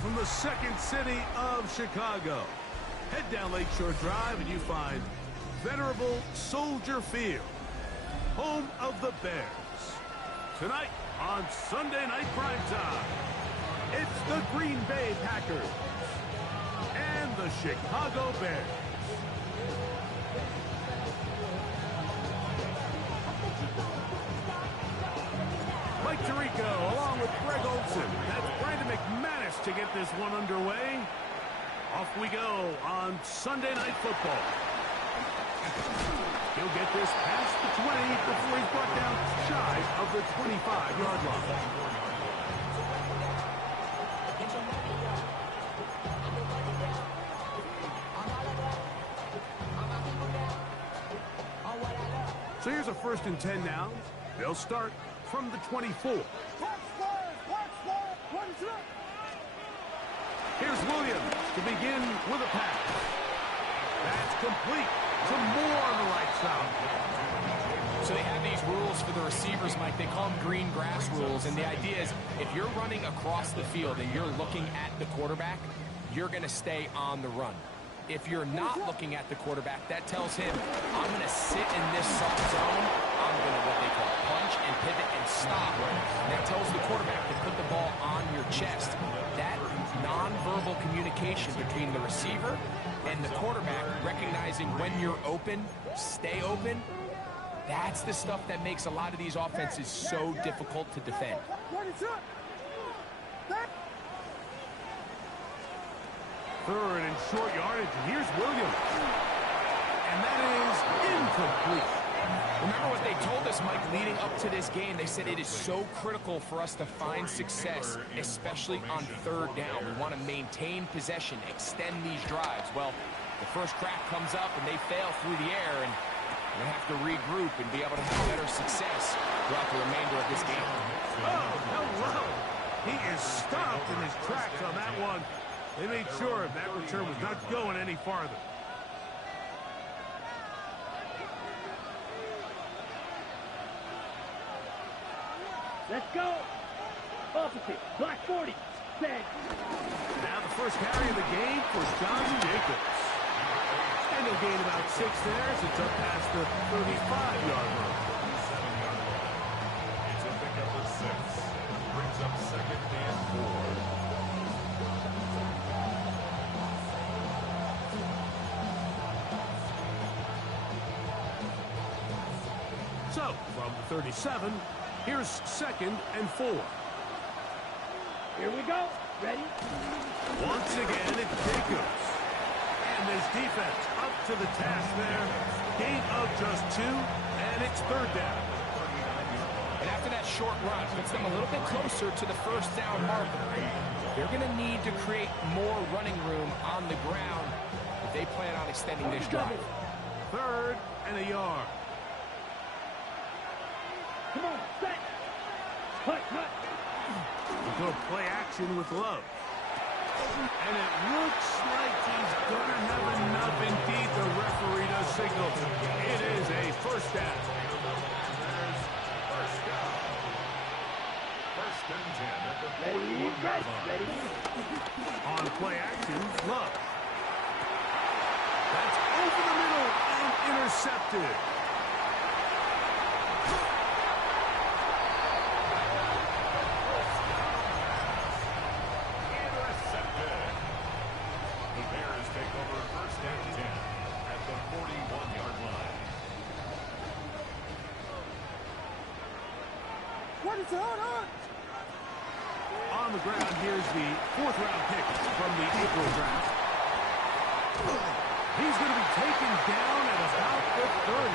from the second city of Chicago. Head down Lakeshore Drive and you find venerable Soldier Field, home of the Bears. Tonight on Sunday Night Primetime, it's the Green Bay Packers and the Chicago Bears. Mike Tirico along with Greg Olson. That's Brandon McManus to get this one underway. Off we go on Sunday Night Football. He'll get this past the 20 before he's brought down shy of the 25-yard line. So here's a 1st and 10 now. They'll start from the 24. Here's Williams to begin with a pass. That's complete to Moore on the right side. So they have these rules for the receivers, Mike. They call them green grass rules. And the idea is if you're running across the field and you're looking at the quarterback, you're going to stay on the run. If you're not looking at the quarterback, that tells him, I'm going to sit in this soft zone. I'm going to what they call punch and pivot and stop. And that tells the quarterback to put the ball on your chest. That nonverbal communication between the receiver and the quarterback, recognizing when you're open, stay open, that's the stuff that makes a lot of these offenses so difficult to defend. 3rd and short yardage, and here's Williams. And that is incomplete. Remember what they told us, Mike, leading up to this game. They said it is so critical for us to find success, especially on 3rd down. We want to maintain possession, extend these drives. Well, the first crack comes up, and they fail through the air, and they have to regroup and be able to have better success throughout the remainder of this game. Oh, hello. He is stopped in his tracks on that one. They made sure that return was not going any farther. Let's go. Opposite. Black 40. Set. Now the first carry of the game for Johnson Jacobs. And he'll gain about 6 there as it's up past the 35-yard line. It's a pickup of 6. Brings up 2nd and 4. So, from the 37, here's 2nd and 4. Here we go. Ready? Once again, it's Jacobs. And this defense up to the task there. Gain of just 2, and it's 3rd down. And after that short run, puts them a little bit closer to the 1st down marker. They're going to need to create more running room on the ground if they plan on extending this drive. 3rd and a yard. Come on, set. Cut. We'll go play action with Love. And it looks like he's going to have enough. Indeed, the referee does signal. It is a 1st down. First and 10 at the Ready. On play action, Love. That's over the middle and intercepted. On the ground, here's the 4th-round pick from the April draft. He's going to be taken down at about the 30.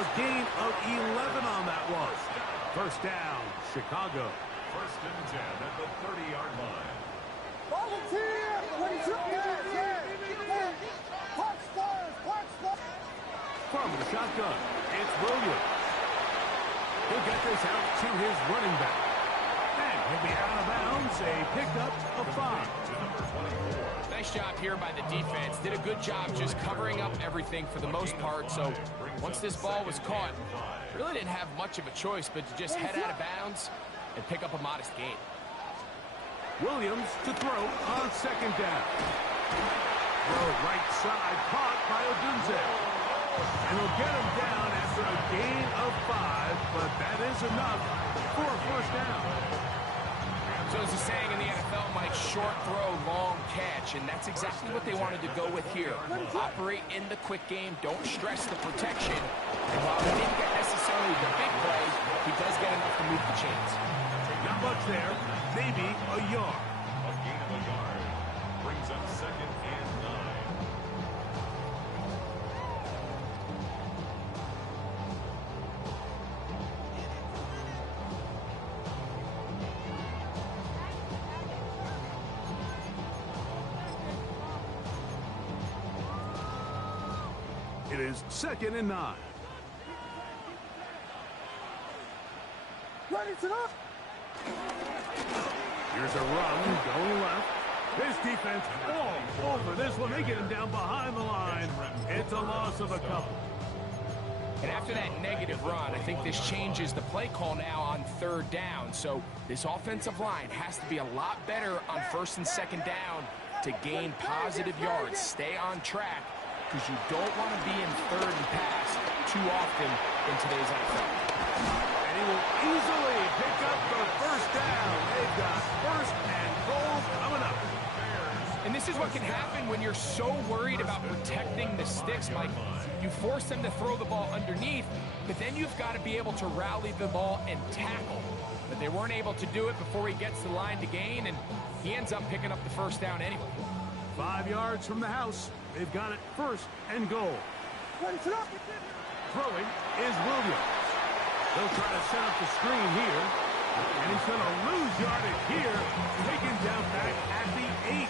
A gain of 11 on that one. 1st down, Chicago. 1st and 10 at the 30-yard line. From the shotgun, it's Williams. He'll get this out to his running back. And he'll be out of bounds, a pickup of 5. Nice job here by the defense. Did a good job just covering up everything for the most part. So once this ball was caught, really didn't have much of a choice but to just head out of bounds and pick up a modest gain. Williams to throw on second down. Throw right side, caught by Odunze. And he'll get him down after a gain of 5, but that is enough for a first down. So as the saying in the NFL, Mike, short throw, long catch, and that's exactly what they wanted to go with here. Operate in the quick game, don't stress the protection. And while he didn't get necessarily the big play, he does get enough to move the chains. Not much there, maybe a yard. A gain of a yard brings up second and 9. It is second and 9. Here's a run going left. This defense all over this one. They get him down behind the line. It's a loss of a couple. And after that negative run, I think this changes the play call now on third down. So this offensive line has to be a lot better on first and second down to gain positive yards. Stay on track, because you don't want to be in third and pass too often in today's NFL. And he will easily pick up the first down. They've got first and goal coming up. And this is what can happen when you're so worried about protecting the sticks, Mike. You force them to throw the ball underneath, but then you've got to be able to rally the ball and tackle. But they weren't able to do it before he gets the line to gain, and he ends up picking up the first down anyway. 5 yards from the house. They've got it first and goal. Throwing is Williams. They'll try to set up the screen here. And he's going to lose yardage here. Taken down back at the 8.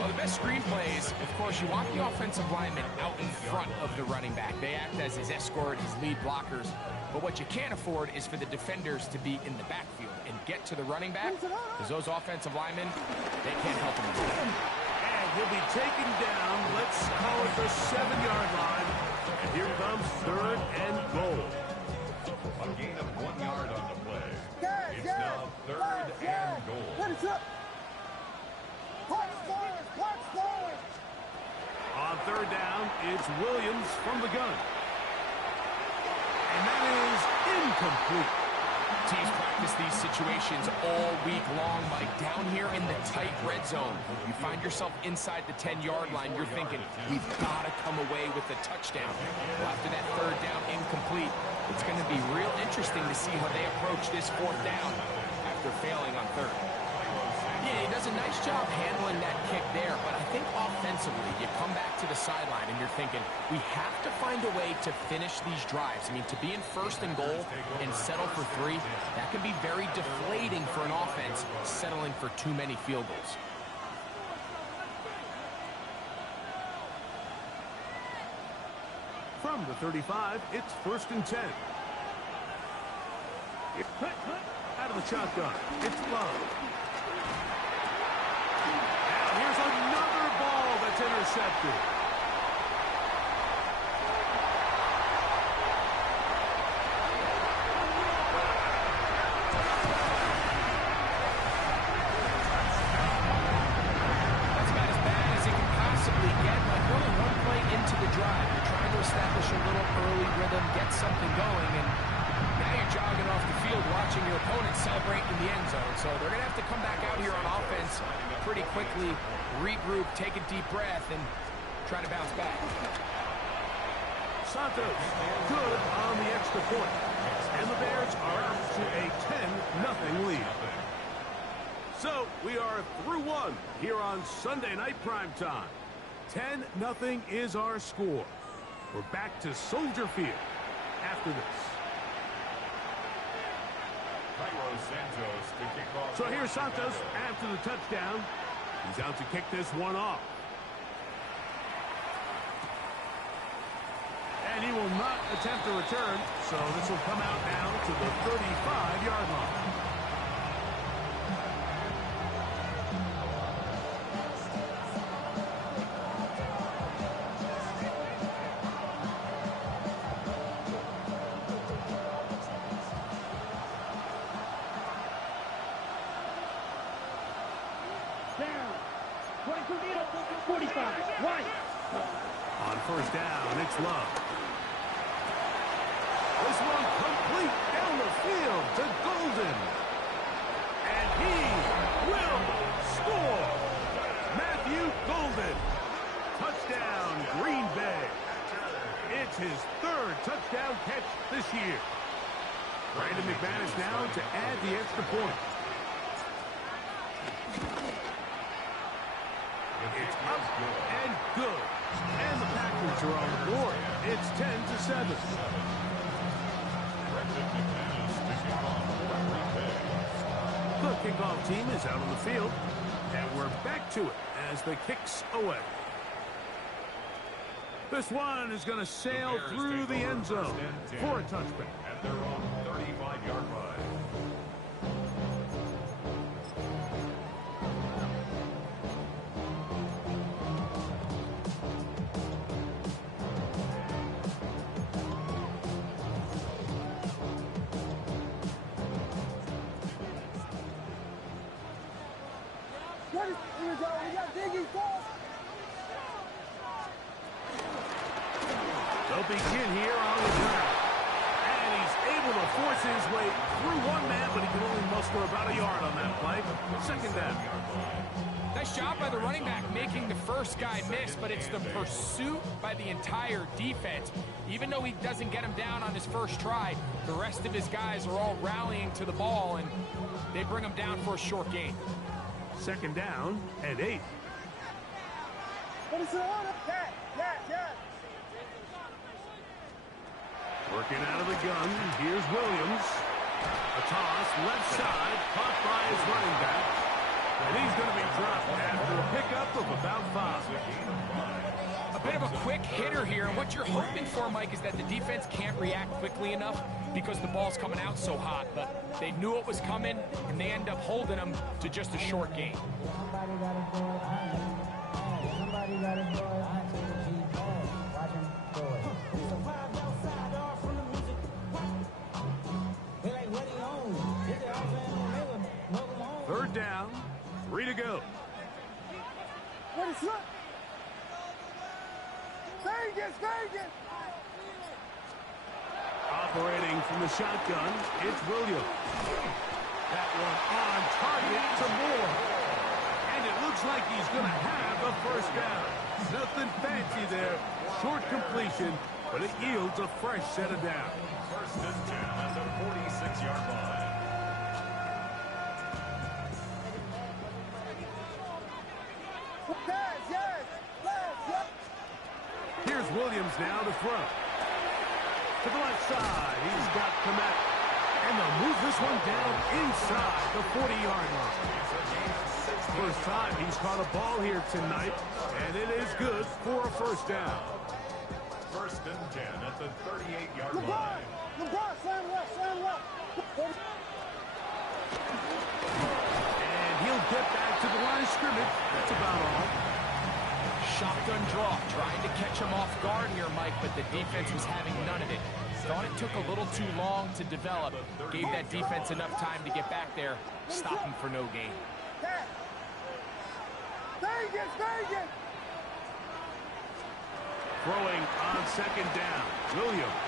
Well, the best screen plays, of course, you want the offensive lineman out in front of the running back. They act as his escort, his lead blockers. But what you can't afford is for the defenders to be in the backfield and get to the running back, because those offensive linemen, they can't help him. And he'll be taken down, let's call it the 7-yard line. And here comes third and goal. A gain of 1 yard on the play. It's now third and goal. On third down, it's Williams from the gun. And that is incomplete. Teams practice these situations all week long, Mike. Down here in the tight red zone, you find yourself inside the 10-yard line. You're thinking, we've got to come away with a touchdown. Well, after that third down incomplete, it's going to be real interesting to see how they approach this fourth down after failing on third. Yeah, he does a nice job handling that kick there, but I think offensively, you come back to the sideline and you're thinking, we have to find a way to finish these drives. I mean, to be in first and goal and settle for 3, that can be very deflating for an offense settling for too many field goals. From the 35, it's first and 10. Out of the shotgun, it's Love. Now here's another ball that's intercepted. That's about as bad as it can possibly get. Like, we're only one play into the drive. You're trying to establish a little early rhythm, get something going, and now you're jogging off the field watching your opponent celebrate in the end zone. So they're going to have to come back out here on offense pretty quickly, regroup, take a deep breath, and try to bounce back. Santos good on the extra point. And the Bears are out to a 10-0 lead. So we are through one here on Sunday Night Primetime. 10-0 is our score. We're back to Soldier Field after this. Santos to kick off. So here's Santos after the touchdown. He's out to kick this one off. And he will not attempt a return, so this will come out now to the 35-yard line. first down. It's Love. This one complete down the field to Golden. And he will score. Matthew Golden. Touchdown, Green Bay. It's his third touchdown catch this year. Brandon McManus now to add the extra point. It's up and good. And the Packers are on the board. It's 10-7. The kickoff team is out on the field. And we're back to it as the kick's away. This one is going to sail through the end zone for a touchback. At their own 35-yard line. They'll begin here on the ground. And he's able to force his way through one man, but he can only muster about a yard on that play. Second down. Nice job by the running back making the first guy miss, but it's the pursuit by the entire defense. Even though he doesn't get him down on his first try, the rest of his guys are all rallying to the ball, and they bring him down for a short gain. Second down and 8. Working out of the gun, here's Williams. A toss, left side, caught by his running back. And he's going to be dropped after a pickup of about 5. A bit of a quick hitter here, and what you're hoping for, Mike, is that the defense can't react quickly enough because the ball's coming out so hot. But they knew it was coming, and they end up holding them to just a short gain. Third down, 3 to go. Operating from the shotgun, it's Williams. That one on target to Moore. And it looks like he's going to have a first down. Nothing fancy there. Short completion, but it yields a fresh set of downs. First and 10 at the 46-yard line. Here's Williams now to throw. To the left side, he's got Komet. And they'll move this one down inside the 40-yard line. First time he's caught a ball here tonight, and it is good for a first down. First and 10 at the 38-yard line. And he'll get back to the line of scrimmage. That's about all. Shotgun draw, trying to catch him off guard here, Mike, but the defense was having none of it. Thought it took a little too long to develop. Gave that defense enough time to get back there. Stop him for no gain. Throwing on second down, Williams.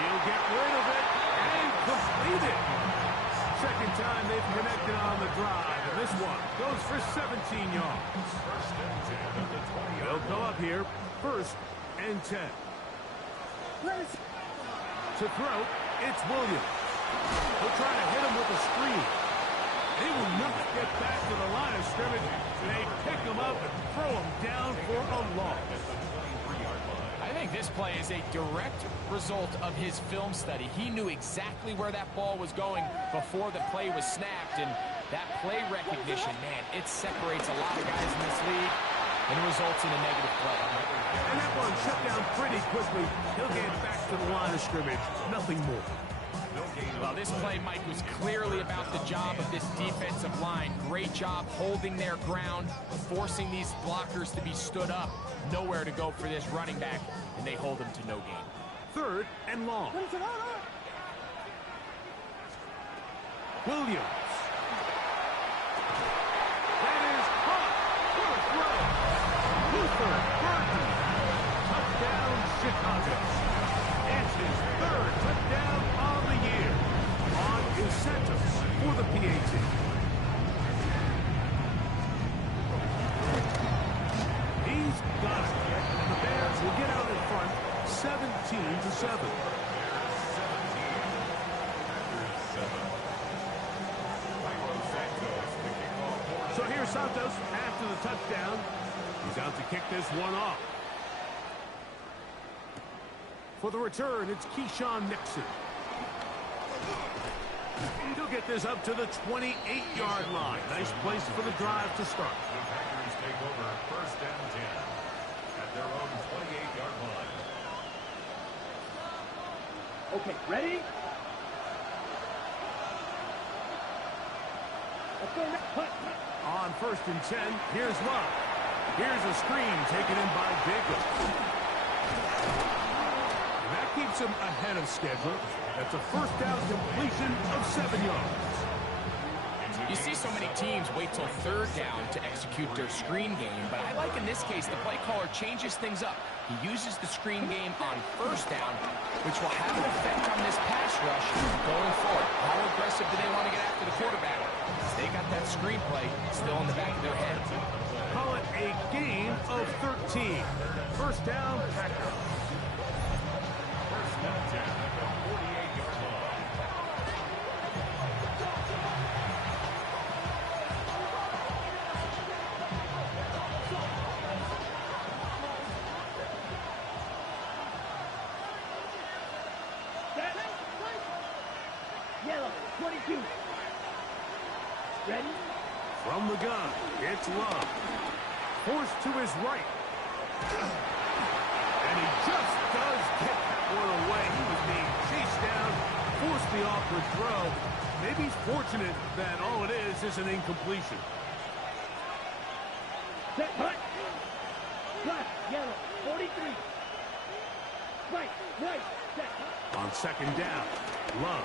He'll get rid of it and complete it. Second time they've connected on the drive, and this one goes for 17 yards. First and 10 at the 20-yard line. They'll go up here, first and 10. To throw, it's Williams. He'll try to hit him with a screen. He will not get back to the line of scrimmage. They pick him up and throw him down for a loss. I think this play is a direct result of his film study. He knew exactly where that ball was going before the play was snapped, and that play recognition, man, it separates a lot of guys in this league and results in a negative play. And that one shut down pretty quickly. He'll get back to the line of scrimmage. Nothing more. Well, this play, Mike, was clearly about the job of this defensive line. Great job holding their ground, forcing these blockers to be stood up. Nowhere to go for this running back, and they hold him to no gain. Third and long. Williams. That is caught. What a throw. Tyler Burton. Touchdown, Chicago. It's his third touchdown on the year. On incentives for the PAT. He's got it. And the Bears will get out in front 17-7. So here's Santos after the touchdown. He's out to kick this one off. For the return, it's Keyshawn Nixon. He'll get this up to the 28-yard line. Nice place for the drive to start. The Packers take over first and 10 at their own 28-yard line. Okay, ready? Let's go next. Hut. On first and 10, here's Love. Here's a screen taken in by Jacobs. That keeps him ahead of schedule. That's a first down completion of 7 yards. You see so many teams wait till third down to execute their screen game, but I like in this case the play caller changes things up. He uses the screen game on first down, which will have an effect on this pass rush going forward. How aggressive do they want to get after the quarterback? They got that screenplay still in the back of their head. Call it a gain of 13. First down, Packers. First and 10 at the 48-yard line. Yellow, 22. Ready? From the gun, it's Love. Forced to his right. And he just does get that one away. He was being chased down, forced the awkward throw. Maybe he's fortunate that all it is an incompletion. Set, hut. Left, yellow, 43. Right, set, hut. On second down, Love.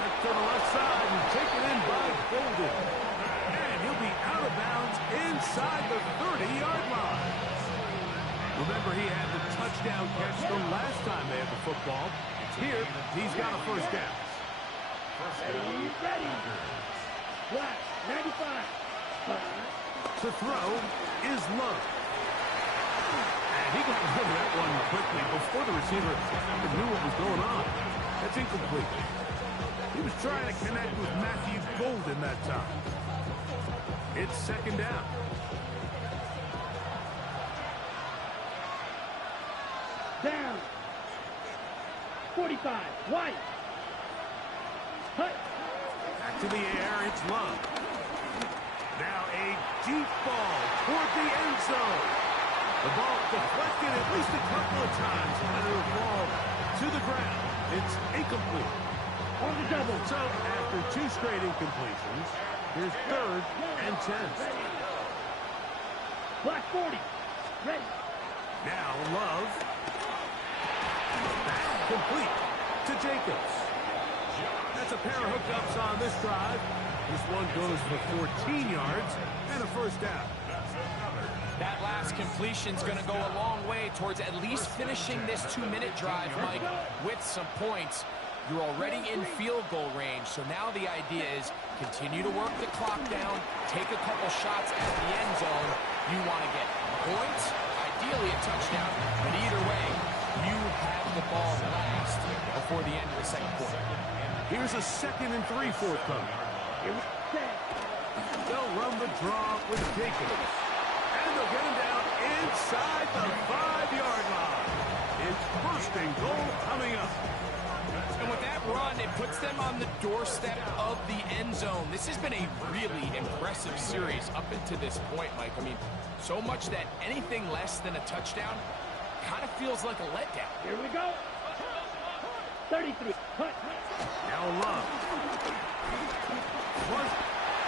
To the left side and taken in by Golden. And he'll be out of bounds inside the 30-yard line. Remember, he had the touchdown catch the last time they had the football. Here, he's got a first down. Ready. Left, 95. To throw is Love. And he got rid of that one quickly before the receiver knew what was going on. That's incomplete. He was trying to connect with Matthew Golden that time. It's second down. Down. 45. White. Hut. Back to the air, it's Love. Now a deep ball toward the end zone. The ball deflected at least a couple of times, and it'll fall to the ground. It's incomplete. On the double. So after 2 straight incompletions, here's third and 10. Black 40. Ready. Now Love. Complete to Jacobs. That's a pair of hookups on this drive. This one goes for 14 yards and a first down. That last completion's going to go a long way towards at least finishing this 2-minute drive, Mike, with some points. You're already in field goal range, so now the idea is continue to work the clock down, take a couple shots at the end zone. You want to get points, ideally a touchdown, but either way, you have the ball last before the end of the second quarter. Here's a 2nd and 3 forthcoming. They'll run the draw with Jacobs. And they'll get him down inside the 5-yard line. It's first and goal coming up. And with that run, it puts them on the doorstep of the end zone. This has been a really impressive series up until this point, Mike. I mean, so much that anything less than a touchdown kind of feels like a letdown. Here we go. 33. Hut. Now Love.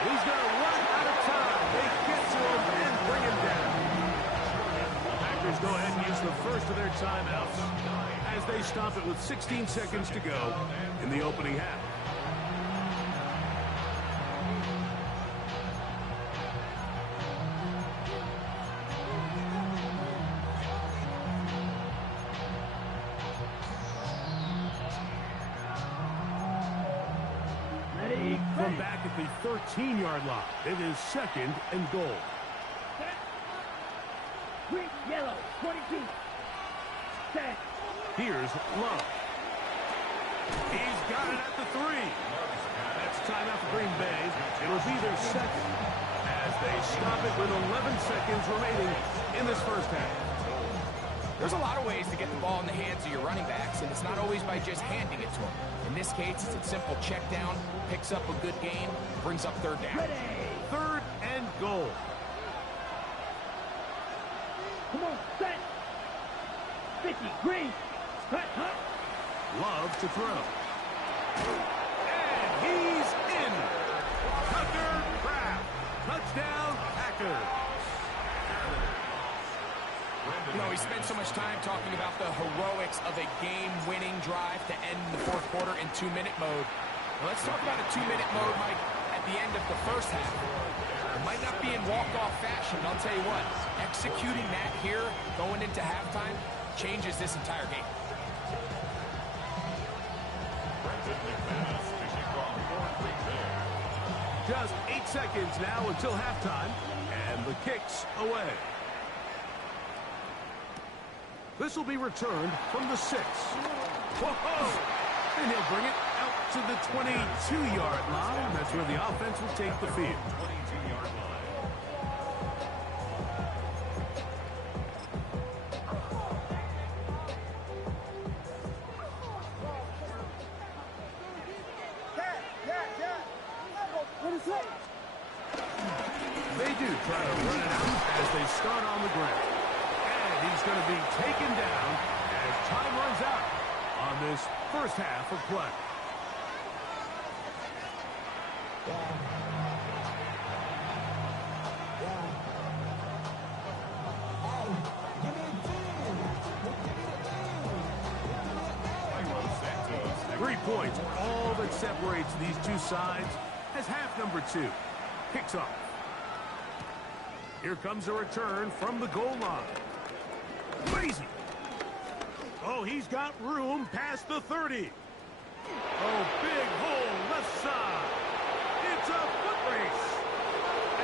He's going to run out of time. They get to him and bring him down. The Packers go ahead and use the first of their timeouts as they stop it with 16 seconds to go in the opening half. the 13-yard line. It is 2nd and goal. Set. Green, yellow, 22. Set. Here's Love. He's got it at the 3. That's timeout for Green Bay. It'll be their 2nd as they stop it with 11 seconds remaining in this first half. There's a lot of ways to get the ball in the hands of your running backs, and it's not always by just handing it to them. In this case, it's a simple check down, picks up a good gain, brings up 3rd down. Ready. 3rd and goal. Come on, set. 50, green. Hut, hut. Love to throw. And he's in. Tucker Kraft. Touchdown, Packers. You know, we spent so much time talking about the heroics of a game-winning drive to end the 4th quarter in 2-minute mode. Well, let's talk about a 2-minute mode, Mike, at the end of the first half. It might not be in walk-off fashion, but I'll tell you what, executing that here, going into halftime, changes this entire game. Just 8 seconds now until halftime, and the kick's away. This will be returned from the 6. Whoa! And he'll bring it out to the 22-yard line. That's where the offense will take the field. 22-yard line. They do try to run it out as they start on the ground. And he's going to be taken down as time runs out on this first half of play. Three points, all that separates these two sides as half number 2 kicks off. Here comes a return from the goal line. Crazy. Oh, he's got room past the 30. Oh, big hole left side. It's a foot race.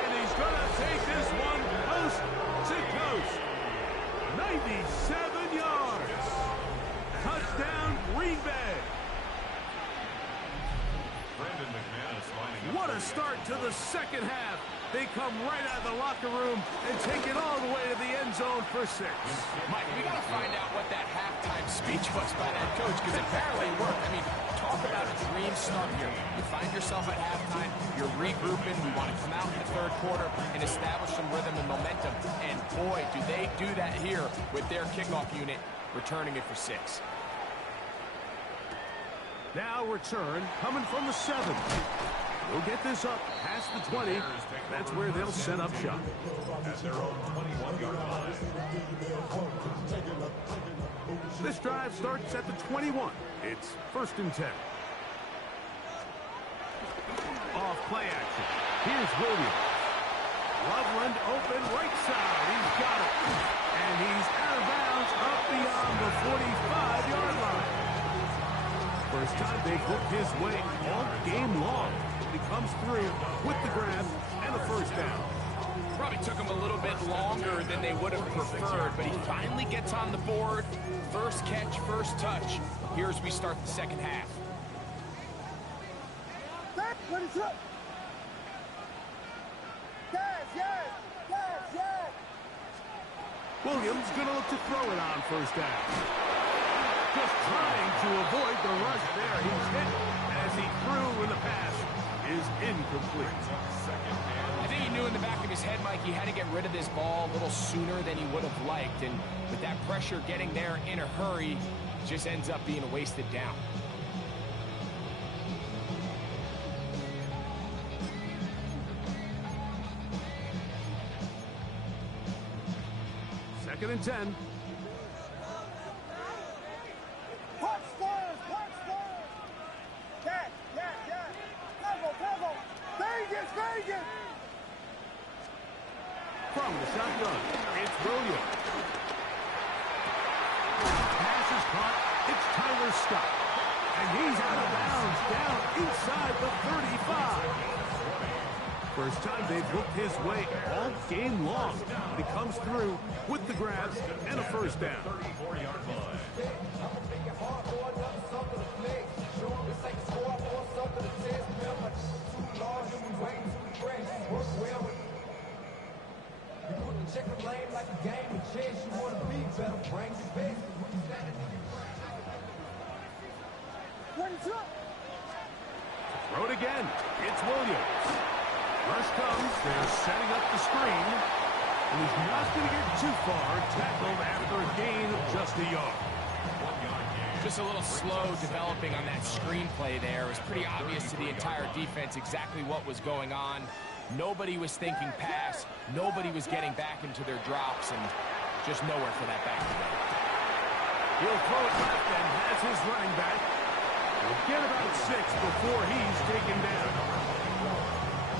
And he's going to take this one coast to coast. 97 yards. Touchdown, Green Bay. What a start to the second half. They come right out of the locker room and take it all the way to the end zone for 6. Mike, we got to find out what that halftime speech was by that coach, because it apparently worked. I mean, talk about a dream start here. You find yourself at halftime, you're regrouping, we want to come out in the 3rd quarter and establish some rhythm and momentum. And boy, do they do that here with their kickoff unit, returning it for 6. Now return coming from the 7. They'll get this up past the 20. That's where they'll set up shop. At their own 21-yard line. This drive starts at the 21. It's 1st and 10. Off play action. Here's Williams. Loveland open right side. He's got it. And he's out of bounds up beyond the 45-yard line. First time they booked his way all game long. He comes through with the grab and a 1st down. Probably took him a little bit longer than they would have preferred, but he finally gets on the board. First catch, first touch. Here as we start the second half. Williams going to look to throw it on 1st down. Just trying to avoid the rush there. He's hit as he threw when the pass is incomplete. I think he knew in the back of his head, Mike, he had to get rid of this ball a little sooner than he would have liked. And with that pressure getting there in a hurry, it just ends up being a wasted down. Second and 10. From the shotgun, it's Williams. Pass is caught. It's Tyler Scott. And he's out of bounds down inside the 35. First time they've looked his way all game long. He comes through with the grabs and a first down. 34-yard line. Check the lane like a game of chess. You want to be better, bring your best. Throw it again. It's Williams. Rush comes. They're setting up the screen. And he's not going to get too far. Tackled after a gain of just a yard. Just a little slow developing on that screenplay there. It was pretty obvious to the entire defense exactly what was going on. Nobody was thinking pass. Nobody was getting back into their drops, and just nowhere for that back to go. He'll throw it left and has his running back. He'll get about 6 before he's taken down.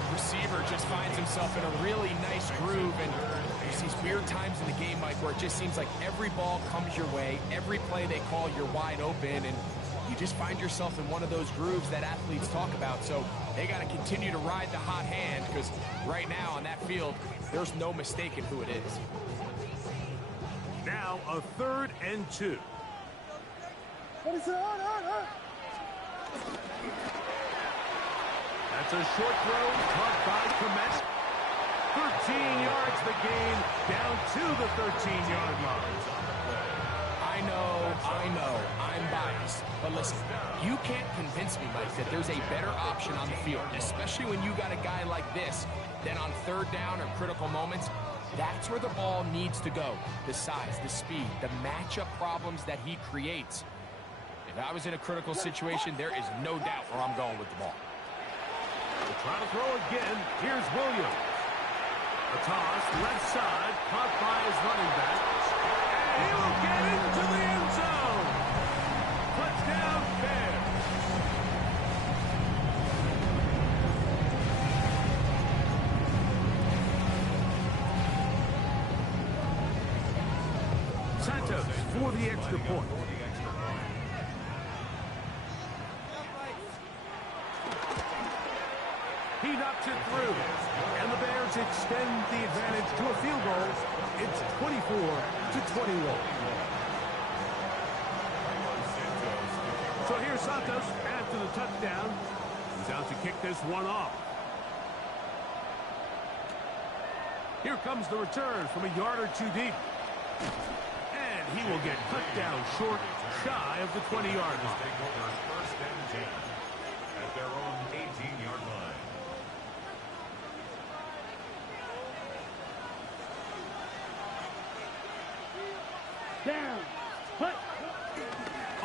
Receiver just finds himself in a really nice groove, and there's these weird times in the game, Mike, where it just seems like every ball comes your way, every play they call, you're wide open, and you just find yourself in one of those grooves that athletes talk about. So they got to continue to ride the hot hand, because right now on that field, there's no mistaking who it is. Now a 3rd and 2. That's a short throw caught by Komet. 13 yards the gain, down to the 13-yard line. I know, I'm biased. But listen, you can't convince me, Mike, that there's a better option on the field, especially when you got a guy like this, than on 3rd down or critical moments. That's where the ball needs to go. The size, the speed, the matchup problems that he creates. If I was in a critical situation, there is no doubt where I'm going with the ball. We'll try to throw again. Here's Williams. A toss, left side, caught by his running back. And he will get into the end zone. Touchdown, Bears. Santos for the extra point. He knocks it through, and the Bears extend the advantage to a field goal. It's 24-21. So here's Santos after the touchdown. He's out to kick this one off. Here comes the return from a yard or 2 deep. And he will get cut down short, shy of the 20-yard line. Take over 1st and 10 at their own 18-yard line. Down. Put.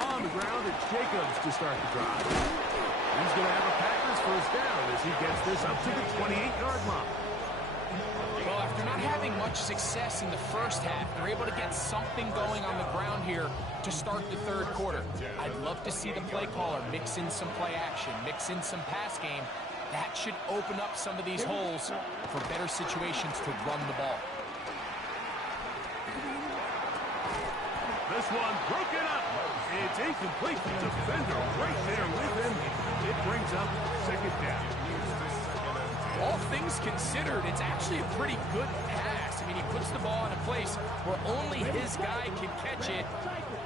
On the ground, it's Jacobs to start the drive. He's going to have a Packers first down as he gets this up to the 28-yard line. Well, after not having much success in the first half, they're able to get something going on the ground here to start the 3rd quarter. I'd love to see the play caller mix in some play action, mix in some pass game. That should open up some of these holes for better situations to run the ball. This one broken up. It's incomplete. Defender right there with him. It brings up 2nd down. All things considered, it's actually a pretty good pass. I mean, he puts the ball in a place where only his guy can catch it.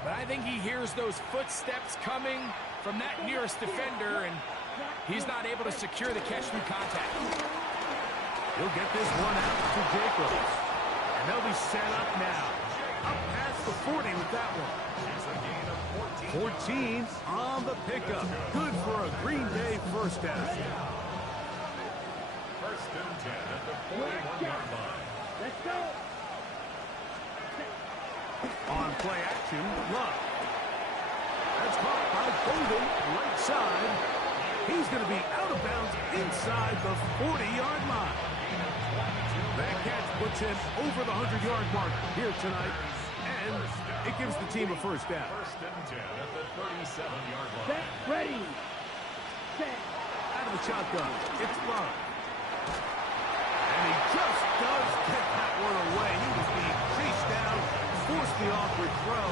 But I think he hears those footsteps coming from that nearest defender, and he's not able to secure the catch through contact. He'll get this one out to Jacobs. And they'll be set up now. Up past the 40 with that one. 14 on the pickup. Good for a Green Bay first down. 1st and 10 at the 41-yard line. Let's go. On play action, Love. That's caught by Golden, right side. He's going to be out of bounds inside the 40-yard line. That catch puts him over the 100-yard mark here tonight, and it gives the team a first down. 1st and 10 at the 37-yard line. Set. Ready. Set. Out of the shotgun, it's Love. And he just does get that one away. He was being chased down, forced the awkward throw.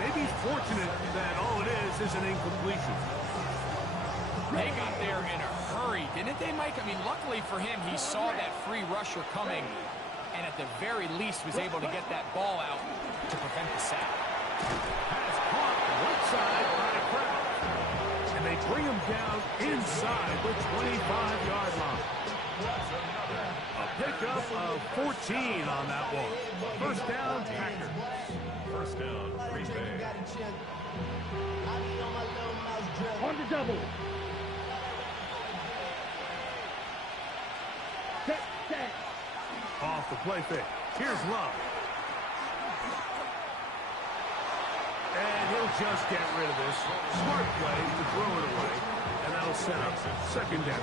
Maybe he's fortunate that all it is an incompletion. They got there in a hurry, didn't they, Mike? I mean, luckily for him, he saw that free rusher coming, and at the very least was able to get that ball out to prevent the sack. Pass caught right side by Kraft. And they bring him down inside the 25-yard line. A pickup of 14 on that one. First down, Packers. First down, Green Bay. On the double. Set. Off the play fake. Here's Love. And he'll just get rid of this. Smart play to throw it away. And that'll set up second down.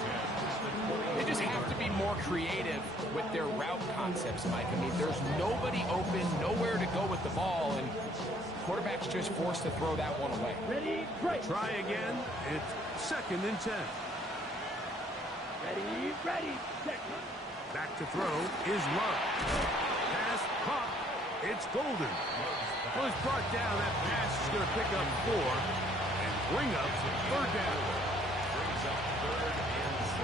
They just have to be more creative with their route concepts, Mike. I mean, there's nobody open, nowhere to go with the ball, and quarterback's just forced to throw that one away. Ready, break. Try again. It's second and 10. Ready, set. Back to throw is Love. Pass caught. It's Golden. Well, he's brought down. That pass is going to pick up 4 and bring up third down. Brings up 3rd and 6.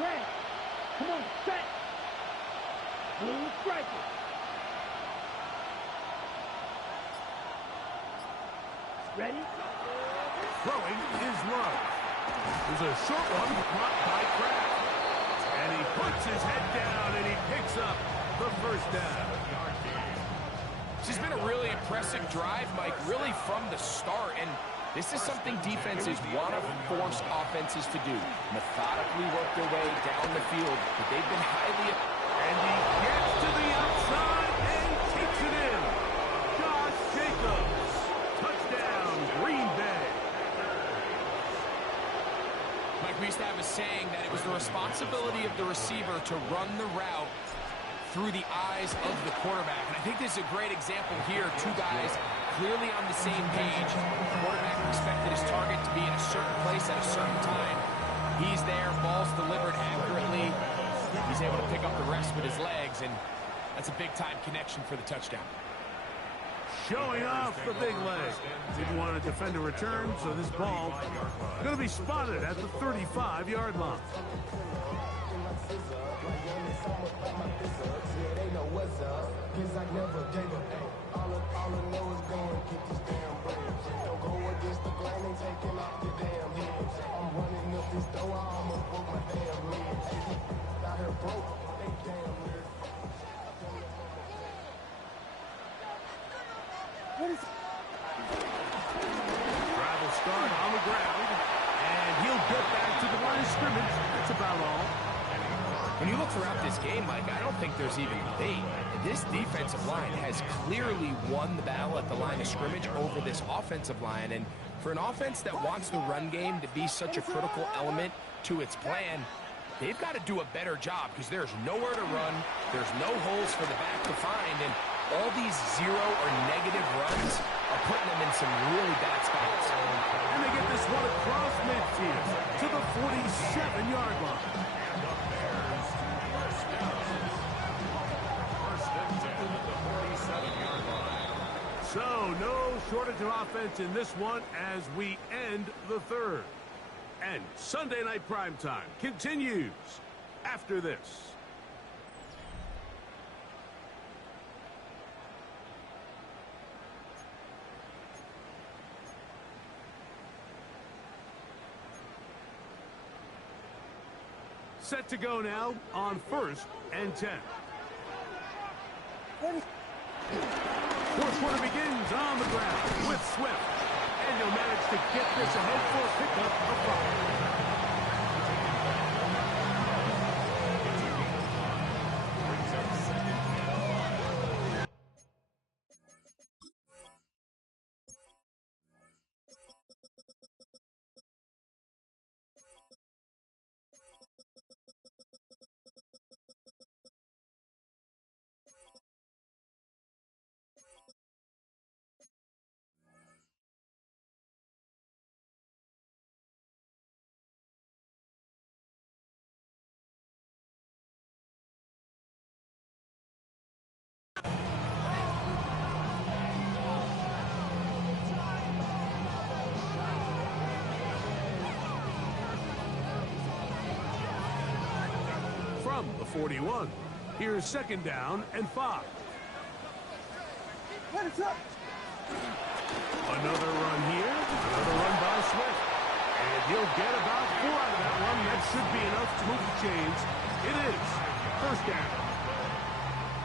Red. Come on, set. Blue striker. Ready? Throwing is Love. There's a short one caught by Kraft. And he puts his head down and he picks up the first down. This has been a really impressive drive, Mike, really from the start. And this is something defenses want to force offenses to do. Methodically work their way down the field. But they've been highly... And he gets to the outside and takes it in. Josh Jacobs. Touchdown, Green Bay. Mike, we used to have a saying that it was the responsibility of the receiver to run the route through the eyes of the quarterback. And I think this is a great example here. Two guys clearly on the same page. The quarterback expected his target to be in a certain place at a certain time. He's there, ball's delivered accurately. He's able to pick up the rest with his legs, and that's a big-time connection for the touchdown. Showing off the big leg. Didn't want to defend a return, so this ball going to be spotted at the 35-yard line. Drive will start on the ground, and he'll get back to the line of scrimmage. That's about all. When you look throughout this game, Mike, I don't think there's even debate. This defensive line has clearly won the battle at the line of scrimmage over this offensive line. And for an offense that wants the run game to be such a critical element to its plan, they've got to do a better job because there's nowhere to run. There's no holes for the back to find. And all these zero or negative runs are putting them in some really bad spots. And they get this one across midfield to the 47-yard line. So, no shortage of offense in this one as we end the third. And Sunday Night Primetime continues after this. Set to go now on 1st and 10. Fourth quarter begins on the ground with Swift. And he'll manage to get this ahead for a pickup of 5. from the 41. Here's second down and 5. Another run here. Another run by Swift. And he'll get about 4 out of that one. That should be enough to move the chains. It is first down.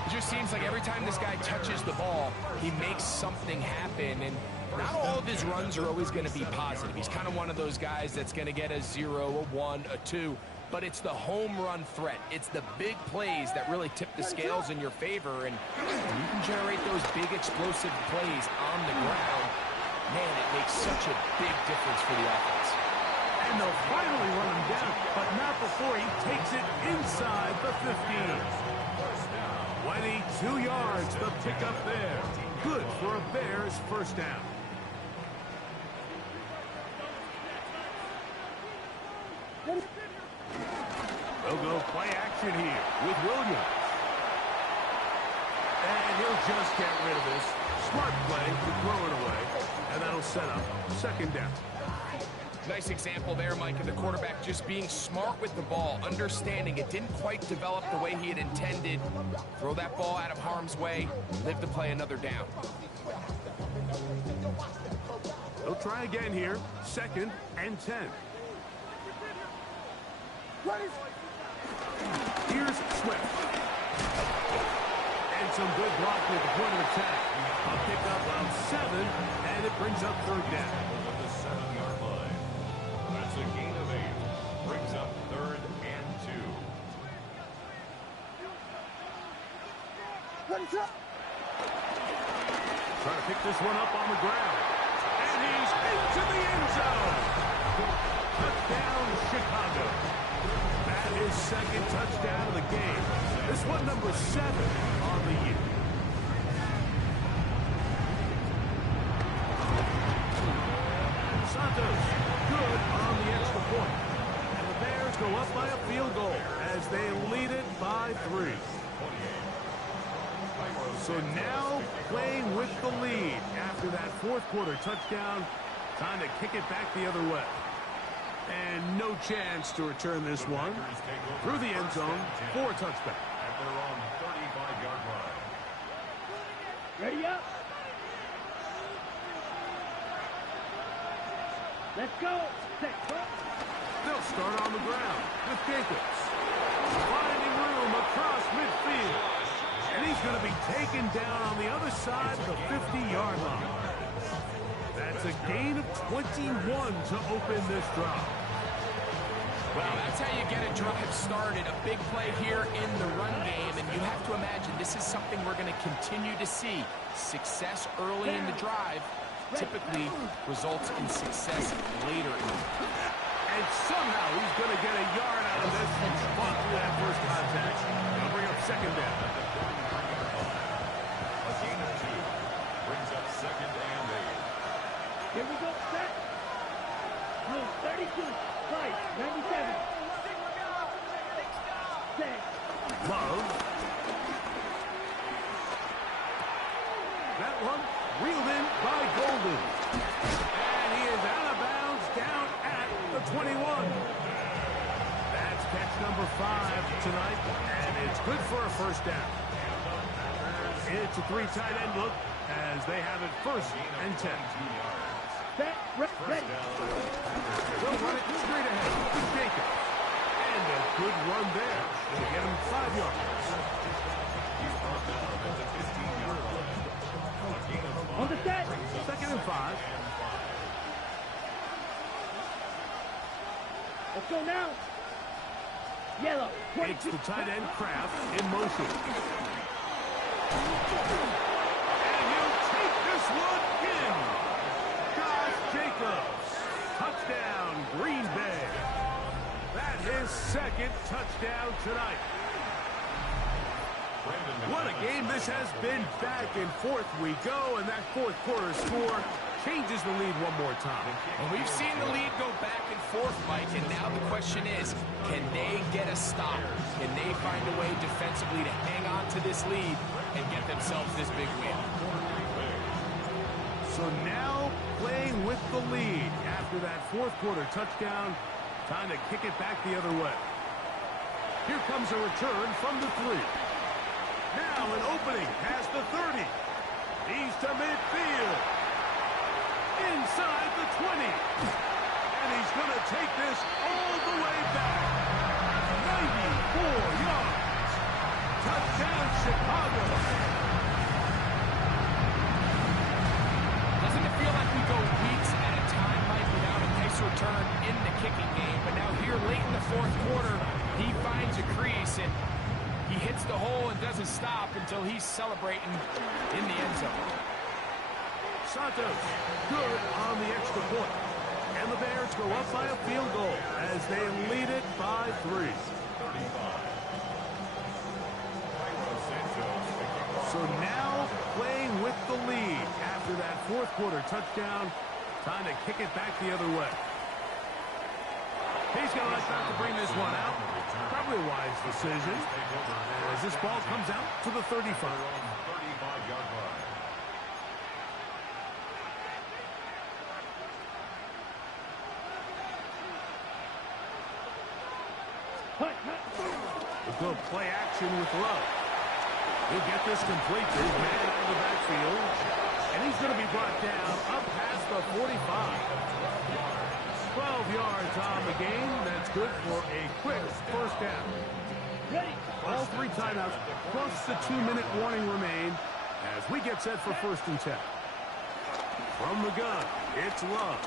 It just seems like every time this guy touches the ball, he makes something happen. And not all of his runs are always going to be positive. He's kind of one of those guys that's going to get a 0, a 1, a 2. But it's the home run threat. It's the big plays that really tip the scales in your favor. And when you can generate those big explosive plays on the ground, man, it makes such a big difference for the offense. And they'll finally run him down, but not before he takes it inside the 15. 22 yards, the pickup there. Good for a Bears first down. They'll go play action here with Williams. And he'll just get rid of this. Smart play to throw it away. And that'll set up second down. Nice example there, Mike, of the quarterback just being smart with the ball, understanding it didn't quite develop the way he had intended. Throw that ball out of harm's way, live to play another down. They'll try again here. Second and 10. Here's Swift. And some good block with the point of attack. A pickup of 7, and it brings up third down. At the 7-yard line. That's a gain of 8. Brings up third and 2. Trying to pick this one up on the ground. And he's into the end zone. Touchdown, Chicago. That is second touchdown of the game. This one number 7 on the year. Santos, good on the extra point. And the Bears go up by a field goal as they lead it by 3. So now playing with the lead after that fourth quarter touchdown. Time to kick it back the other way. And no chance to return this one through the end zone for a touchback. At their own 35-yard line. Ready up. Let's go. Set. They'll start on the ground with Jacobs. Finding room across midfield. And he's going to be taken down on the other side of the 50-yard line. That's a gain of 21 to open this drive. Well, that's how you get a drive started. A big play here in the run game, and you have to imagine this is something we're going to continue to see. Success early in the drive typically results in success later in the drive. And somehow he's going to get a yard out of this and fought through that first contact. They'll bring up second down. A gain of 2. Brings up second and 8. Here we go. Set. Move 32. 5. 97. Set. Love. That one reeled in by Golden. And he is out of bounds down at the 21. That's catch number 5 tonight, and it's good for a first down. It's a 3 tight end look as they have it first and 10. Set. Ready. They'll run it straight ahead to Jacobs. And a good run there to get him 5 yards. On the set. Second and 5. Let's go now. Yellow. It's the tight end Kraft in motion. And he'll take this one in. Josh Jacobs. Touchdown, Green Bay. That's his second touchdown tonight. What a game this has been. Back and forth we go, and that fourth quarter score changes the lead one more time. And we've seen the lead go back and forth, Mike, and now the question is, can they get a stop? Can they find a way defensively to hang on to this lead and get themselves this big win? So now playing with the lead after that fourth quarter touchdown, time to kick it back the other way. Here comes a return from the 3. Now an opening past the 30. He's to midfield. Inside the 20. And he's going to take this all the way back. 94 yards. Touchdown, Chicago. Doesn't it feel like we go weeks at a time, Mike, without a nice return in the kicking game? But now here late in the fourth quarter, he finds a crease and he hits the hole and doesn't stop until he's celebrating in the end zone. Santos, good on the extra point. And the Bears go up by a field goal as they lead it by 3. So now playing with the lead after that fourth quarter touchdown. Time to kick it back the other way. He's going to like not to bring this one out. Probably a wise decision as this ball comes out to the 35. 35-yard line. We'll go play action with Love. He'll get this complete to his man out of the backfield. And he's going to be brought down up past the 45. 12 yards on the game. That's good for a quick first down. All 3 timeouts plus the 2-minute warning remain as we get set for 1st and 10. From the gun, it's Love.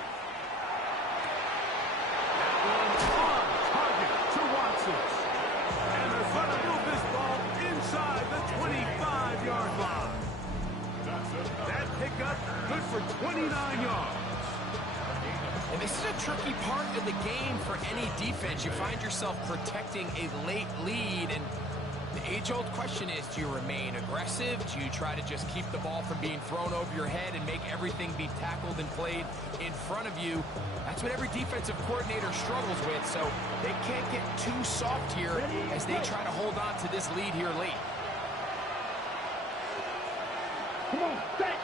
That one on target to Watson. And they're going to move this ball inside the 25-yard line. That pickup good for 29 yards. And this is a tricky part of the game for any defense. You find yourself protecting a late lead, and the age-old question is, do you remain aggressive? Do you try to just keep the ball from being thrown over your head and make everything be tackled and played in front of you? That's what every defensive coordinator struggles with, so they can't get too soft here as they try to hold on to this lead here late. Come on, set.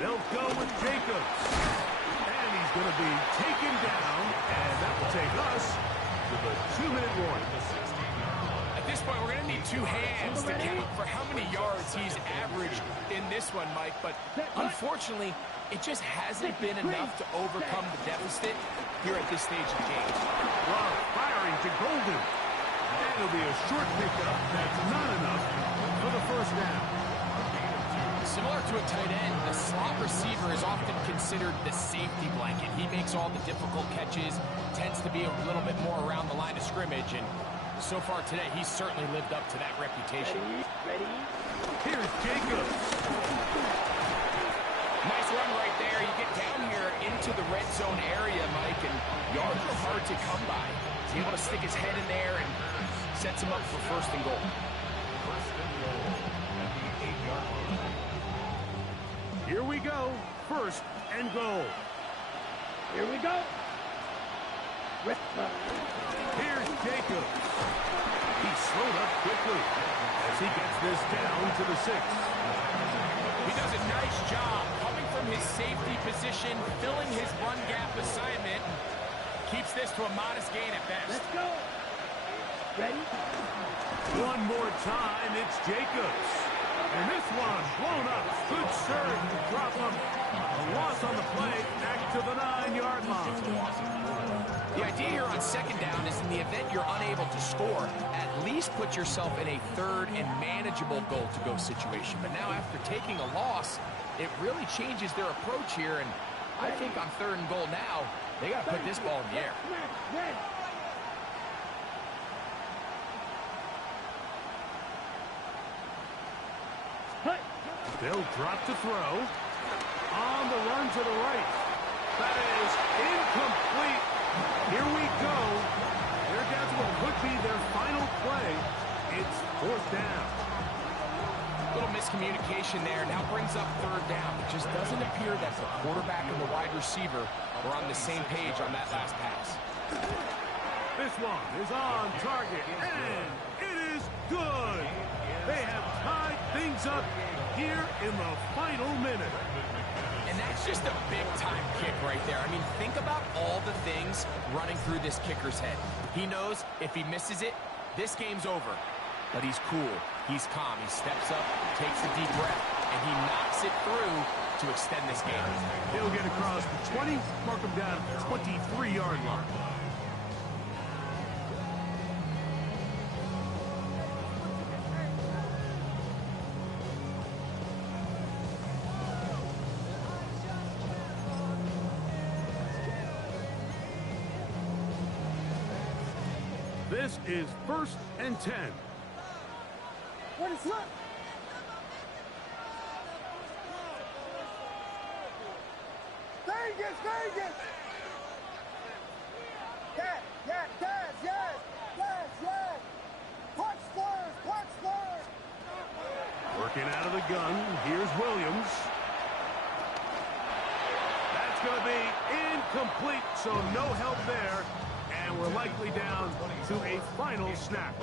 They'll go with Jacobs. And he's going to be taken down, and that will take us to the 2-minute warning. At this point, we're going to need 2 hands to count for how many yards he's averaged in this one, Mike. But unfortunately, it just hasn't been enough to overcome the deficit here at this stage of the game. Love firing to Golden. And it'll be a short pickup. That's not enough for the first down. Similar to a tight end, the slot receiver is often considered the safety blanket. He makes all the difficult catches, tends to be a little bit more around the line of scrimmage, and so far today, he's certainly lived up to that reputation. Ready? Here's Jacobs. Nice run right there. You get down here into the red zone area, Mike, and yards are hard to come by. He's able to stick his head in there and sets him up for 1st and goal. First and goal at the 8-yard line. Here we go. 1st and goal. Here we go. Here's Jacobs. He's slowed up quickly as he gets this down to the 6. He does a nice job coming from his safety position, filling his run gap assignment, keeps this to a modest gain at best. Let's go. Ready? One more time, it's Jacobs. And this one blown up. Good surge to drop him. A loss on the play, back to the 9-yard line. The idea here on 2nd down is in the event you're unable to score, at least put yourself in a 3rd and manageable goal-to-go situation. But now after taking a loss, it really changes their approach here. And I think on 3rd and goal now, they got to put this ball in the air. They'll drop to throw. On the run to the right. That is incomplete. Here we go. They're down to what would be their final play. It's 4th down. A little miscommunication there. Now brings up 3rd down. It just doesn't appear that the quarterback and the wide receiver were on the same page on that last pass. This one is on target, and it is good. They have tied things up here in the final minute. And that's That's just a big-time kick right there. I mean, think about all the things running through this kicker's head. He knows if he misses it, this game's over. But he's cool. He's calm. He steps up, takes a deep breath, and he knocks it through to extend this game. He'll get across the 20, mark him down at the 23-yard line. This is 1st and 10. What is up? Vegas, Vegas! Yes, yes, yes, yes, yes, yes! Punch first, punch first! Working out of the gun, here's Williams. That's going to be incomplete, so no help there. And we're likely down to a final snap.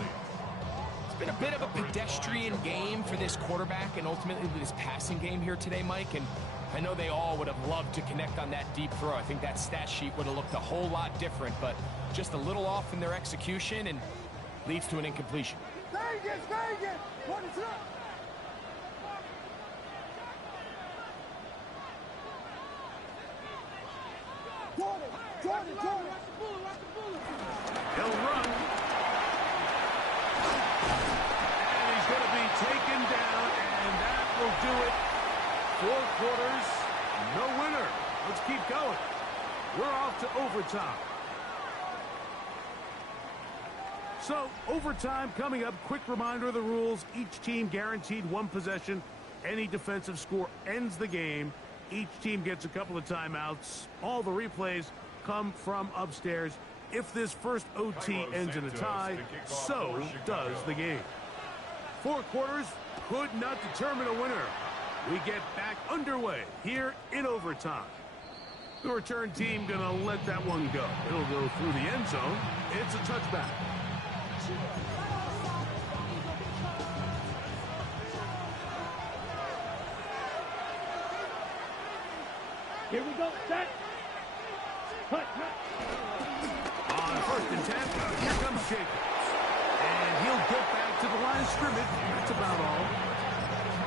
It's been a bit of a pedestrian game for this quarterback and ultimately this passing game here today, Mike. And I know they all would have loved to connect on that deep throw. I think that stat sheet would have looked a whole lot different, but just a little off in their execution and leads to an incompletion. Vegas, Vegas! What is up? Jordan, Jordan! He'll run. And he's going to be taken down, and that will do it. 4 quarters, no winner. Let's keep going. We're off to overtime. So, overtime coming up. Quick reminder of the rules. Each team guaranteed 1 possession. Any defensive score ends the game. Each team gets a couple of timeouts. All the replays come from upstairs. If this first OT ends in a tie, so does the game. 4 quarters could not determine a winner. We get back underway here in overtime. The return team going to let that one go. It'll go through the end zone. It's a touchback. Here we go, set! Cut, cut! On 1st and 10, here comes Jacobs. And he'll get back to the line of scrimmage. That's about all.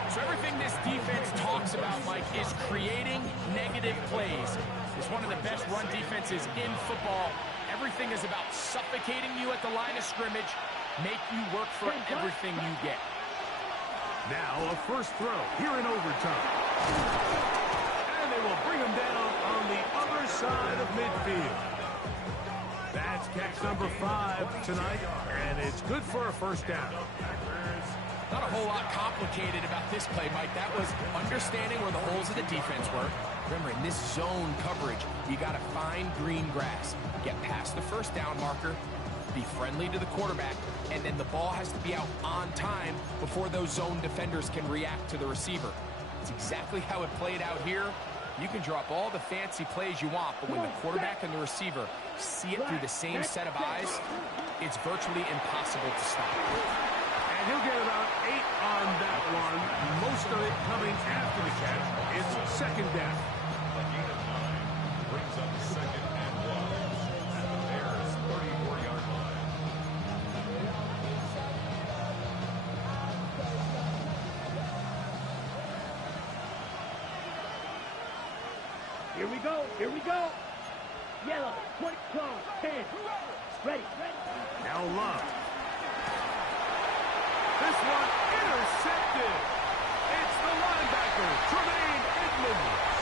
So everything this defense talks about, Mike, is creating negative plays. It's one of the best run defenses in football. Everything is about suffocating you at the line of scrimmage, make you work for everything you get. Now a first throw here in overtime. And they will bring him down on the other side of midfield. That's catch number 5 tonight, and it's good for a first down. Not a whole lot complicated about this play, Mike. That was understanding where the holes of the defense were. Remember, in this zone coverage, you got to find green grass. Get past the first down marker, be friendly to the quarterback, and then the ball has to be out on time before those zone defenders can react to the receiver. It's exactly how it played out here. You can drop all the fancy plays you want, but when the quarterback and the receiver see it through the same set of eyes, it's virtually impossible to stop. And he'll get about 8 on that one. Most of it coming after the catch. It's second down. A gain of 9 brings up 2nd and 1 at the Bears' 34-yard line. Here we go, here we go! Yellow, 20, 10. Ready, ready! Now Love. This one intercepted. It's the linebacker, Tremaine Edmonds.